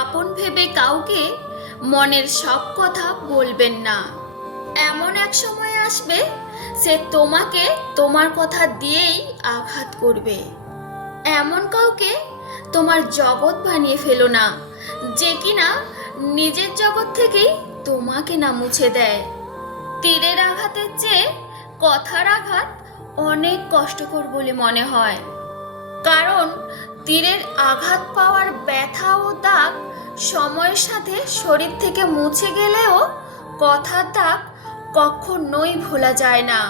আপন ভেবে কাউকে মনের সব কথা বলবেন না। এমন এক সময় আসবে, সে তোমাকে তোমার কথা দিয়েই আঘাত করবে। এমন কাউকে তোমার জগৎ বানিয়ে ফেলো না, যে কিনা নিজের জগৎ থেকেই তোমাকে না মুছে দেয়। তীরের আঘাতের চেয়ে কথার আঘাত অনেক কষ্টকর বলে মনে হয়। কারণ তীরের আঘাত পাওয়ার ব্যথা ও দাগ সময়ের সাথে শরীর থেকে মুছে গেলেও কথার দাগ কখনোই ভোলা যায় না।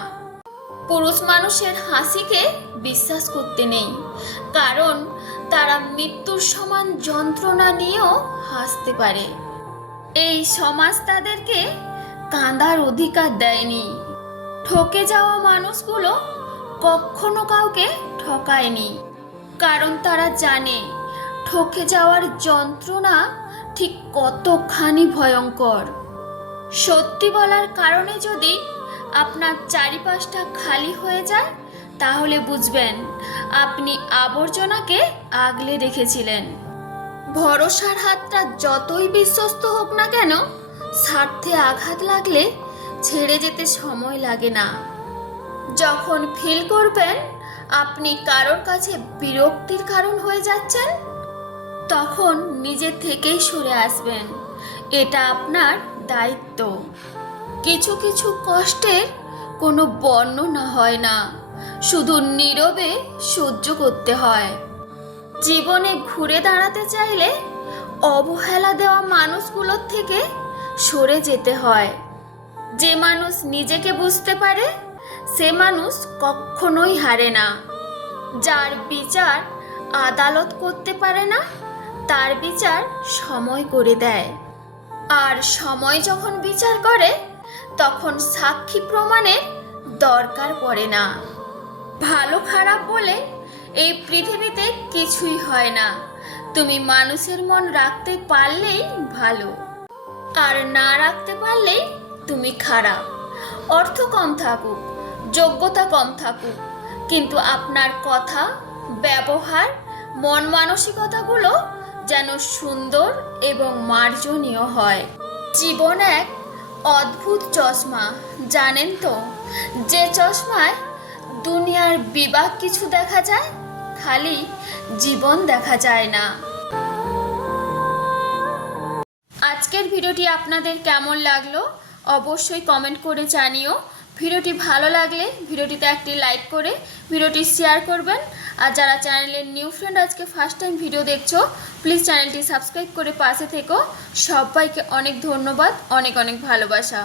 পুরুষ মানুষের হাসিকে বিশ্বাস করতে নেই, কারণ তারা মৃত্যুর সমান যন্ত্রণা নিয়েও হাসতে পারে। এই সমাজ তাদেরকে কাঁদার অধিকার দেয়নি। ঠকে যাওয়া মানুষগুলো কখনো কাউকে ঠকায়নি, কারণ তারা জানে ঠকে যাওয়ার যন্ত্রণা ঠিক কতখানি ভয়ঙ্কর? সত্যি বলার কারণে যদি আপনার চারিপাশটা খালি হয়ে যায়, তাহলে বুঝবেন আপনি আবর্জনাকে আগলে রেখেছিলেন। ভরসার হাতটা যতই বিশ্বস্ত হোক না কেন, স্বার্থে আঘাত লাগলে ছেড়ে যেতে সময় লাগে না। যখন ফিল করবেন, আপনি কারোর কাছে বিরক্তির কারণ হয়ে যাচ্ছেন তখন নিজে থেকেই সরে আসবেন। এটা আপনার দায়িত্ব। কিছু কিছু কষ্টের কোনো বর্ণনা হয় না। শুধু নীরবে সহ্য করতে হয়। জীবনে ঘুরে দাঁড়াতে চাইলে অবহেলা দেওয়া মানুষগুলোর থেকে সরে যেতে হয়। যে মানুষ নিজেকে বুঝতে পারে, সে মানুষ কখনোই হারে না। যার বিচার আদালত করতে পারে না তার বিচার সময় করে দেয়। আর সময় যখন বিচার করে, তখন সাক্ষী প্রমাণের দরকার পড়ে না। ভালো খারাপ বলে এই পৃথিবীতে কিছুই হয় না। তুমি মানুষের মন রাখতে পারলেই ভালো। আর না রাখতে পারলেই তুমি খারাপ। অর্থ কম থাকুক, যোগ্যতা কম থাকুক। কিন্তু আপনার কথা, ব্যবহার, মন মানসিকতাগুলো যেন সুন্দর এবং মার্জনীয় হয়। জীবন এক অদ্ভুত চশমা, জানেন তো? যে চশমায় দুনিয়ার বিবাহ কিছু দেখা যায়, খালি জীবন দেখা যায় না। আজকের ভিডিওটি আপনাদের কেমন লাগল? অবশ্যই কমেন্ট করে জানিও। ভিডিওটি ভালো লাগলে ভিডিওটিতে একটি লাইক করে ভিডিওটি শেয়ার করবেন। আর যারা চ্যানেলের নিউ ফ্রেন্ড আজকে ফার্স্ট টাইম ভিডিও দেখছ প্লিজ চ্যানেলটি সাবস্ক্রাইব করে পাশে থেকো। সবাইকে অনেক ধন্যবাদ, অনেক অনেক ভালোবাসা।